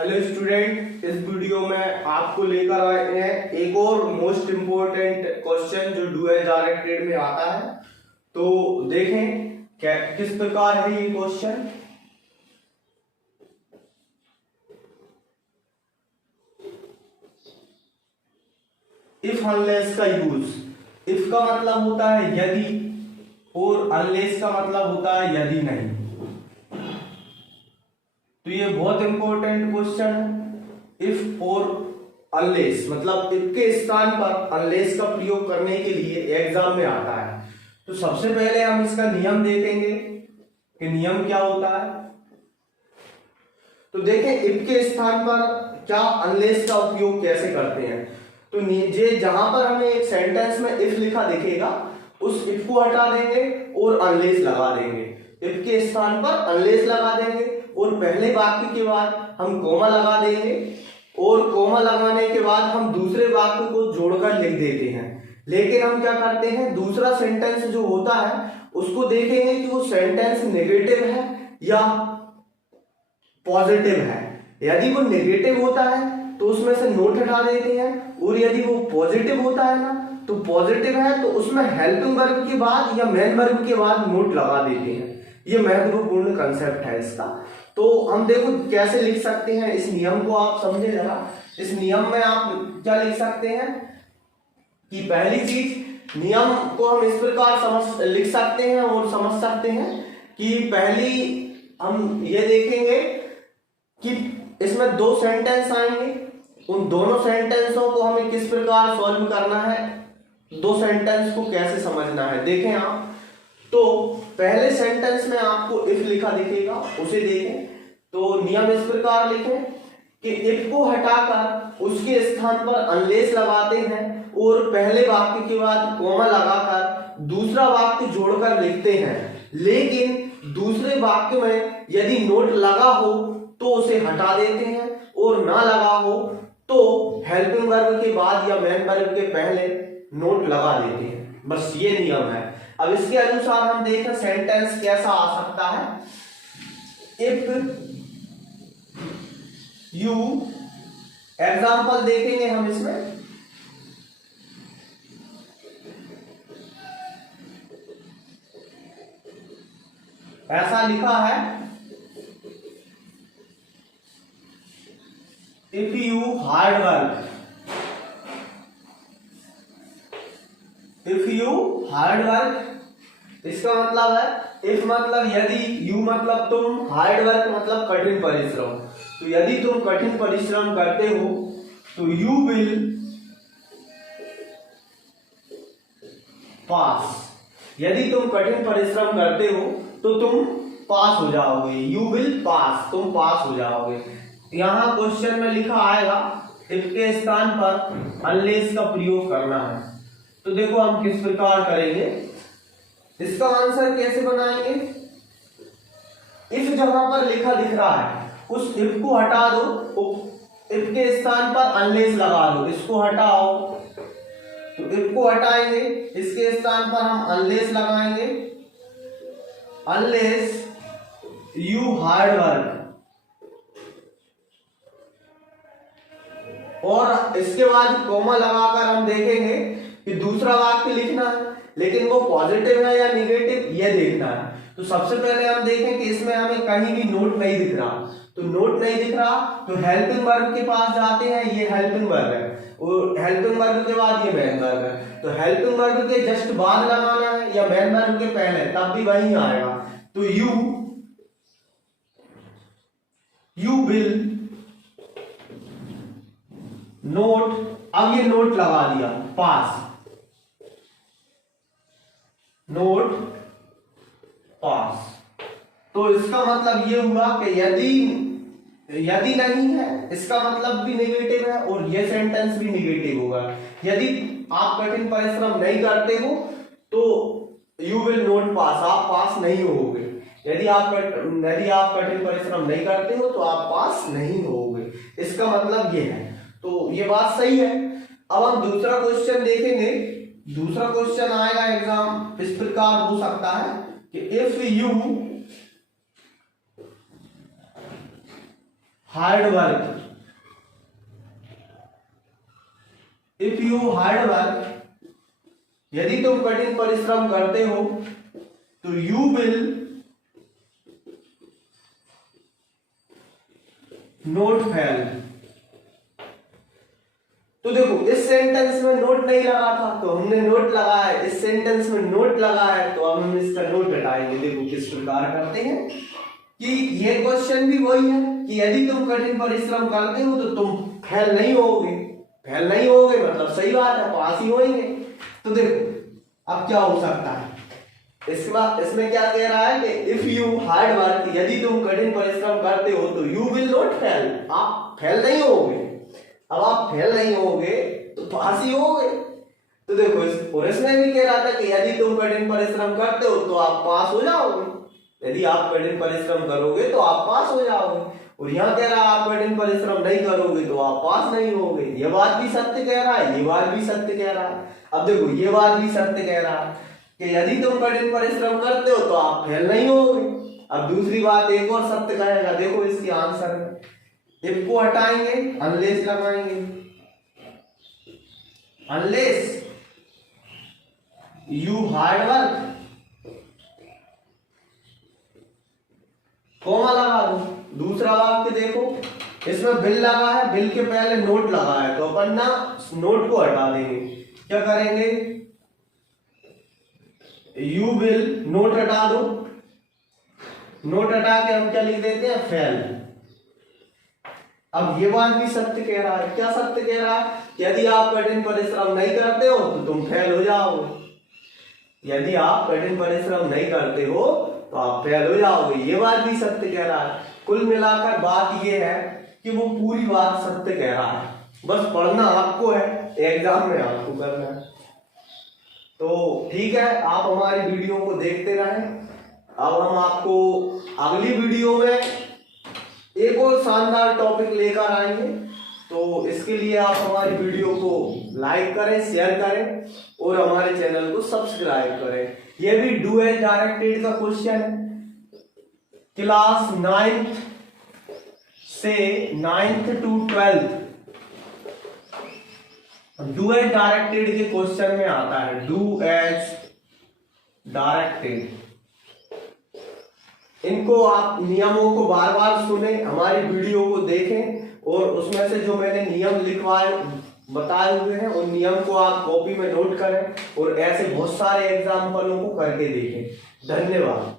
Hello student, इस video में आपको लेकर आए हैं एक और मोस्ट इम्पोर्टेंट क्वेश्चन जो डुअल डायरेक्टेड में आता है। तो देखें क्या किस प्रकार है ये क्वेश्चन। इफ अनलेस का यूज, इफ का मतलब होता है यदि और अनलेस का मतलब होता है यदि नहीं। तो ये बहुत इंपॉर्टेंट क्वेश्चन है। इफ और अनलेस मतलब इफ के स्थान पर अनलेस का प्रयोग करने के लिए एग्जाम में आता है। तो सबसे पहले हम इसका नियम देखेंगे कि नियम क्या होता है। तो देखें इफ के स्थान पर क्या अनलेस का उपयोग कैसे करते हैं। तो नीचे जहां पर हमें एक सेंटेंस में इफ लिखा दिखेगा उस इफ को हटा देंगे और अनलेस लगा देंगे। इफ के स्थान पर अनलेस लगा देंगे और पहले वाक्य के बाद हम कोमा लगा देंगे और कोमा लगाने के बाद हम दूसरे वाक्य को जोड़कर लिख देते हैं। लेकिन हम क्या करते हैं, दूसरा सेंटेंस जो होता है उसको देखेंगे कि वो सेंटेंस नेगेटिव है या पॉजिटिव है। यदि वो नेगेटिव होता है तो उसमें से नोट हटा देते हैं और यदि वो पॉजिटिव होता है ना तो पॉजिटिव है तो उसमें हेल्पिंग वर्ब के बाद या मेन वर्ब के बाद नोट लगा देते हैं। ये महत्वपूर्ण कंसेप्ट है इसका। तो हम देखो कैसे लिख सकते हैं, इस नियम को आप समझे जरा। इस नियम में आप क्या लिख सकते हैं कि पहली चीज नियम को हम इस प्रकार लिख सकते हैं और समझ सकते हैं कि पहली हम ये देखेंगे कि इसमें दो सेंटेंस आएंगे, उन दोनों सेंटेंसों को हमें किस प्रकार सॉल्व करना है, दो सेंटेंस को कैसे समझना है। देखें आप, तो पहले सेंटेंस में आपको इफ लिखा दिखेगा, उसे देखें। तो नियम इस प्रकार लिखें कि इफ को हटाकर उसके स्थान पर अनलेस लगाते हैं और पहले वाक्य के बाद कोमा लगाकर दूसरा वाक्य जोड़कर लिखते हैं। लेकिन दूसरे वाक्य में यदि नोट लगा हो तो उसे हटा देते हैं और ना लगा हो तो हेल्पिंग वर्ब के बाद या मेन वर्ब के पहले नोट लगा देते हैं। बस ये नियम है। अब इसके अनुसार हम देखें सेंटेंस कैसा आ सकता है। इफ यू, एग्जाम्पल देखेंगे हम इसमें। ऐसा लिखा है, if you hard work, if you hard work, इसका मतलब है इफ मतलब यदि, यू मतलब तुम, हार्ड वर्क मतलब कठिन परिश्रम। तो यदि तुम कठिन परिश्रम करते हो तो यू विल पास। यदि तुम कठिन परिश्रम करते हो तो तुम पास हो जाओगे। यू विल पास, तुम पास हो जाओगे। यहां क्वेश्चन में लिखा आएगा इफ के स्थान पर अनलेस का प्रयोग करना है। तो देखो हम किस प्रकार करेंगे, इसका आंसर कैसे बनाएंगे। इफ जहां पर लिखा दिख रहा है उस इफ को हटा दो, इफ के स्थान पर अनलेस लगा दो, इसको हटाओ। तो इफ को हटाएंगे, इसके स्थान पर हम अनलेस लगाएंगे, अनलेस यू हार्ड वर्क। और इसके बाद कोमा लगाकर हम देखेंगे कि दूसरा वाक्य लिखना है, लेकिन वो पॉजिटिव है या नेगेटिव ये देखना है। तो सबसे पहले हम देखें कि इसमें हमें कहीं भी नोट नहीं दिख रहा। तो नोट नहीं दिख रहा तो हेल्पिंग वर्ब के पास जाते हैं, ये हेल्पिंग वर्ब है और हेल्पिंग वर्ब के बाद ये मेन वर्ब है। तो हेल्पिंग वर्ब के जस्ट बाद लगाना है या मेन वर्ब के पहले, तब भी वही आएगा। तो यू विल नोट, अब ये नोट लगा दिया, पास, नोट पास। तो इसका मतलब ये हुआ कि यदि नहीं है इसका मतलब भी नेगेटिव है और ये सेंटेंस भी नेगेटिव होगा। यदि आप कठिन परिश्रम नहीं करते हो तो यू विल नोट पास, आप पास नहीं होगे। यदि आप कठिन परिश्रम नहीं करते हो तो आप पास नहीं होगे, इसका मतलब ये है। तो ये बात सही है। अब हम दूसरा क्वेश्चन देखेंगे। दूसरा क्वेश्चन आएगा एग्जाम इस प्रकार हो सकता है कि if you hard work, if you hard work, यदि तुम कठिन परिश्रम करते हो तो यू विल नोट फेल। तो देखो इस सेंटेंस में नोट नहीं लगा था तो हमने नोट लगाया, इस सेंटेंस में नोट लगा है तो अब हम इसका नोट हटाएंगे। देखो किस प्रकार करते हैं कि ये क्वेश्चन भी वही है कि यदि तुम कठिन परिश्रम करते हो तो तुम फेल नहीं होगे, फेल नहीं होगे मतलब सही बात है, पास ही होंगे। तो देखो अब क्या हो सकता है, इसमें क्या कह रहा है कि इफ यू हार्ड वर्क, यदि तुम कठिन परिश्रम करते हो तो यू विल नॉट फेल, आप फेल नहीं होगे। अब आप फेल नहीं होगे तो पास ही होगे। तो देखो और इसमें भी कह रहा था कि यदि तुम कठिन परिश्रम करते हो तो आप पास हो जाओगे, यदि आप कठिन परिश्रम करोगे तो आप पास हो जाओगे। और यहाँ कह रहा है आप कठिन परिश्रम नहीं करोगे तो आप पास नहीं होगे। ये बात भी सत्य कह रहा है, ये बात भी सत्य कह रहा है। अब देखो ये बात भी सत्य कह रहा है कि यदि तुम कठिन परिश्रम करते हो तो आप फेल नहीं होगे। अब दूसरी बात एक और सत्य कहेगा, देखो इसके आंसर में इफ को हटाएंगे, अनलेस लगाएंगे, unless you hard work, comma लगा दो। दूसरा वाक्य देखो इसमें बिल लगा है, बिल के पहले नोट लगा है तो अपन ना नोट को हटा देंगे। क्या करेंगे, यू विल नोट हटा दो, नोट हटा के हम क्या लिख देते हैं, फेल। अब ये बात भी सत्य कह रहा है, क्या सत्य कह रहा है, यदि आप कठिन परिश्रम नहीं करते हो तो तुम फेल हो जाओगे। यदि आप कठिन परिश्रम नहीं करते हो तो आप फेल हो जाओगे, ये बात भी सत्य कह रहा है। कुल मिलाकर बात ये है कि वो पूरी बात सत्य कह रहा है, बस पढ़ना आपको है, एग्जाम में आपको करना है। तो ठीक है, आप हमारी वीडियो को देखते रहें। अब हम आपको अगली वीडियो में एक और शानदार टॉपिक लेकर आएंगे। तो इसके लिए आप हमारी वीडियो को लाइक करें, शेयर करें और हमारे चैनल को सब्सक्राइब करें। यह भी डू एज डायरेक्टेड का क्वेश्चन है, क्लास 9th से 9th to 12th do as directed के क्वेश्चन में आता है, डू एज डायरेक्टेड। इनको आप नियमों को बार बार सुने, हमारी वीडियो को देखें और उसमें से जो मैंने नियम लिखवाए बताए हुए हैं उन नियम को आप कॉपी में नोट करें और ऐसे बहुत सारे एग्जाम्पलों को करके देखें। धन्यवाद।